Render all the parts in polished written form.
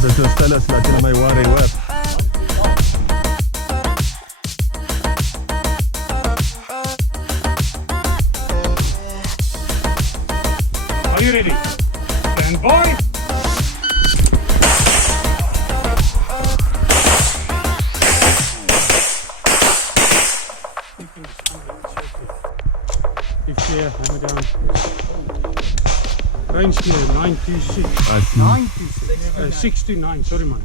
But just tell us like in my worry web. Are you ready? Stand by. Clear, hammer down. Range clear, 926. 926. 629, sorry man.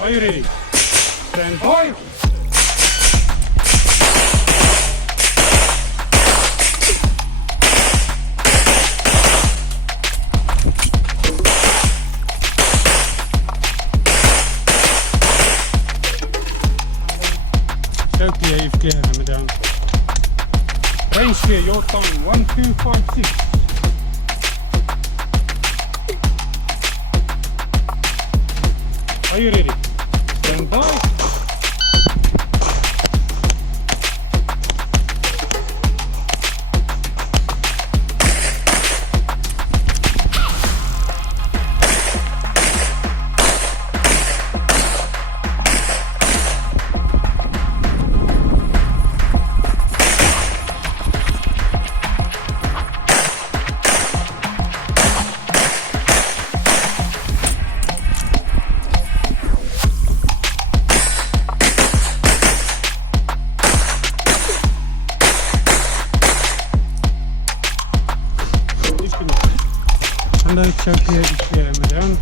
Are you ready? Stand by. Clear, if clear, hammer down. Range clear, your time, 1256. Are you ready? Stand by. Hello, check here, if clear, hammer down.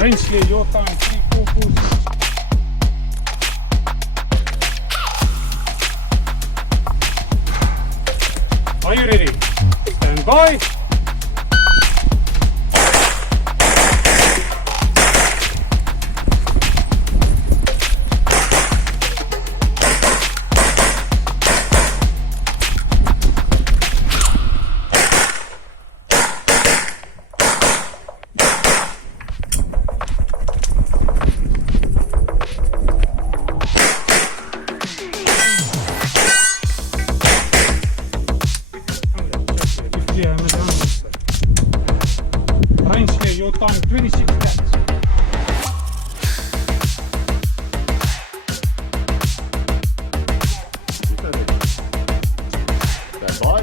Range clear, your time, 3446. Are you ready? Stand by. Range clear, your time 26 steps. Stand by.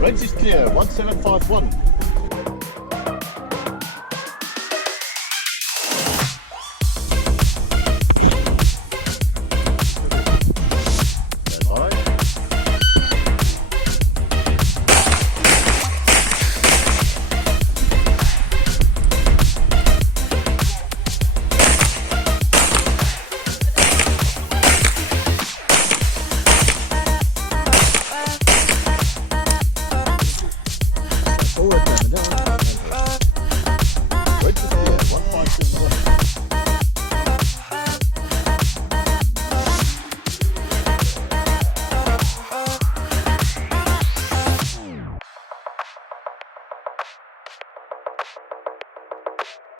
Range is clear, 1751.